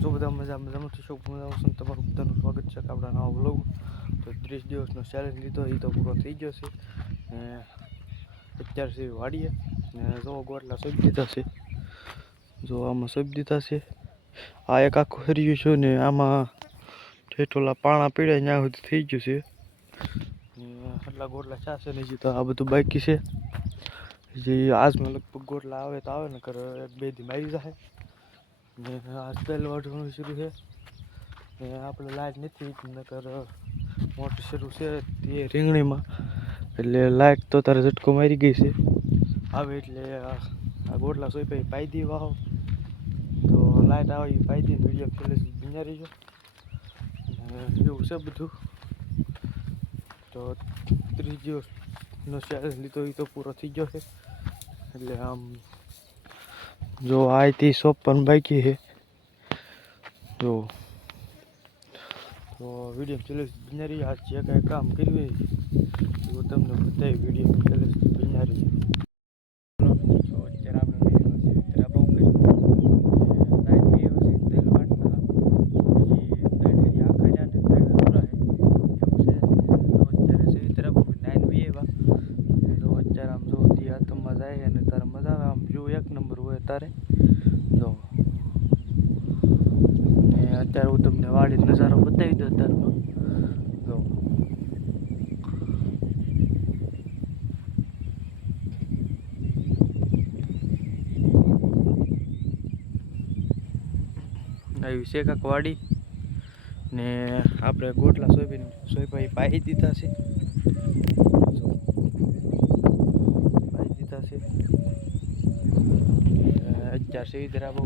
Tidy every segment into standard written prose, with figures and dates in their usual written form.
જો બધા મજામાં છો, મજામાં તમારું બધાનું સ્વાગત છે આપણા નવા વ્લોગમાં. તો 30 દિવસનો ચેલેન્જ લીધો એ તો પૂરો થઈ ગયો છે ને અત્યાર સુધી વાડીએ ને જો ગોટલા સોંપી દીધા છે. જો આમાં સોંપી દીધા છે. આ એક આખું હર્યું છે ને આમાં ઠેઠોલા પાણા પીડ્યા ત્યાં સુધી થઈ ગયું છે. આટલા ગોટલા છાશે ને હજી તો આ બધું બાકી છે. જે આજમાં લગભગ ગોટલા આવે તો આવે ને કરે 1-2 દી આવી જાય. ને આ સ્પેલ વાઢવાનું શરૂ છે ને આપણે લાઈટ નથી નકર મોટર શરૂ છે તે રીંગણીમાં એટલે લાઈટ તો તારે ઝટકો મારી ગઈ છે. આવે એટલે આ ગોટલા સોંપાઈ પાઈ દી વાહો તો લાઈટ આવે એ પાઈ દી વિડીયો પેલે બિના રહીજો એવું છે બધું. તો 30 દિવસનો ચેલેન્જ લીધો એ તો પૂરો થઈ ગયો છે. એટલે આમ જો આથી 54 બાકી છે. જો તો વિડીયો ચેલેન્જ બિના રહી આજ જે કાંઈ કામ કર્યું હોય તો તમને બતાવી વિડીયો ચેલેન્જ બિના રહી. એક નંબર હોય તારે જો ને અત્યારે હું તમને વાડી નજારો બતાવી દઉં અત્યારનો. જો આવી છે કાંક વાડી ને આપણે ગોટલા સોંપાઈ પાઈ દીધા છે. પાઈ દીધા છે અત્યારે સેવી બહુ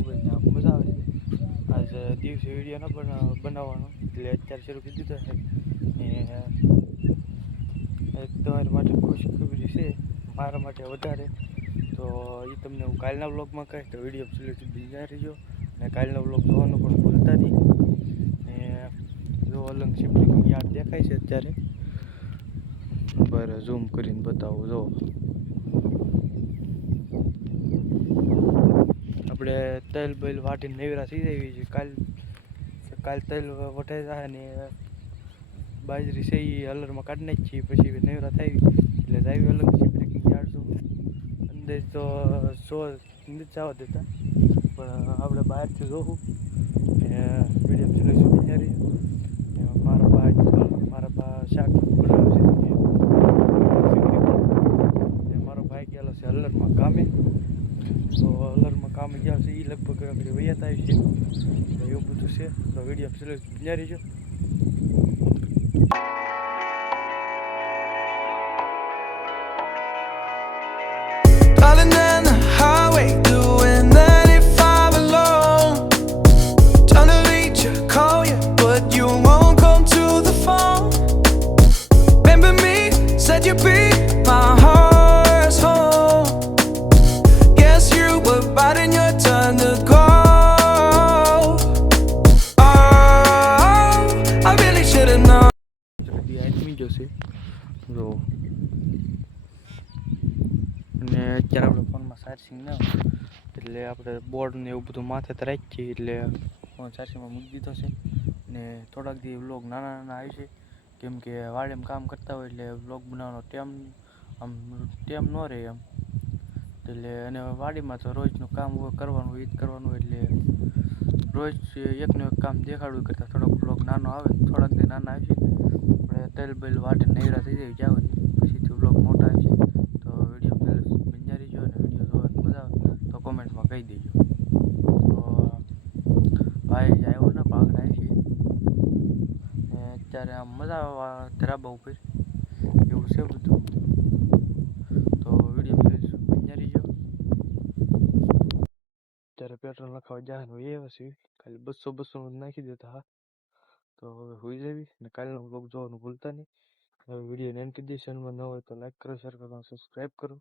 મજા આવે છે. આજ દિવસે વિડીયો ન બનાવવાનો એટલે અત્યારે શરૂ કરી દીધો છે. ને એક તમારી માટે ખુશખબરી છે, મારા માટે વધારે. તો એ તમને હું કાલના વ્લોગમાં કહીશ તો વિડીયો છેલ્લેથી બિના રહીજો ને કાલનો વ્લોગ જોવાનું પણ ભૂલતા નહીં. ને જો અલંગ શિવલિંગ યાદ દેખાય છે અત્યારે બરાબર ઝૂમ કરીને બતાવું. જો આપણે તલ બલ વાટીને નેવરા થઈ જાય છે. કાલ તલ વટાઈ જાય ને બાજરી છે એ હલરમાં કાઢી નાખીએ પછી નેવરા થાય એટલે જાય અલગ બ્રેકિંગ યાર્ડ અંદર તો સો નથી જવા દેતા પણ આપણે બહારથી જોવું ને વિડીયો ચલાવીશું બિચારી. મારા બા શાક બનાવે છે. મારો ભાઈ ગયેલો છે હલરમાં કામે. તો હલરમાં કામે ગયા છે એ લગભગ આપણે વૈયાત આવી છે. તો એવું બધું છે. તો વિડીયો ચલાવીશું બિના રહીજો. જશે જો અને અત્યારે આપણે ફોનમાં ચાર્જિંગ ના એટલે આપણે બોર્ડ ને એવું બધું માથે તો રાખીએ એટલે ફોન ચાર્જિંગમાં મૂકી દીધો છે. ને થોડાક દી વ્લોગ નાના આવી છે કેમ કે વાડીમાં કામ કરતા હોય એટલે વ્લોગ બનાવવાનો ટાઈમ ન રહે એમ. એટલે અને વાડીમાં તો રોજનું કામ કરવાનું એ જ કરવાનું એટલે રોજ એકનું એક કામ દેખાડવું કરતાં થોડોક વ્લોગ નાનો આવે થોડાક દી નાના આવશે આપણે તેલ બેલ વાટીને નેવરા થઈ જાય જાવ પછીથી વ્લોગ મોટા આવશે. તો વિડીયો બિના રહીજો અને વિડીયો જોવાની મજા આવે તો કોમેન્ટમાં કહી દેજો. તો ભાઈ આવ્યો ને ભાગને આવી છે ને અત્યારે આમ મજા આવે ધરાબા ઉપર એવું છે બધું. તો વિડીયો બિના રહીજો. અત્યારે પેટ્રોલ નાખવા જવાનું એ હશે ખાલી 200 નાખી દેતા. હા તો હવે હોઈ જવી ને કાલનો વ્લોગ જોવાનું ભૂલતા નહીં. હવે વિડીયો એન્ડ કરી દઈશ. ચેનલમાં ન હોય તો લાઈક કરો, શેર કરો, સબસ્ક્રાઈબ કરો.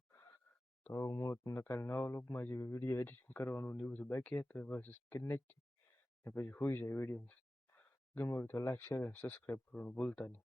તો હું તમને કાલે નવા વ્લોગમાં જે વિડીયો એડિટિંગ કરવાનું ને એવું બધું બાકી હતું બસ કરી નાખીએ ને પછી હોઈ જાય વિડીયો. ગમે હોય તો લાઈક શેર અને સબસ્ક્રાઈબ કરવાનું ભૂલતા નહીં.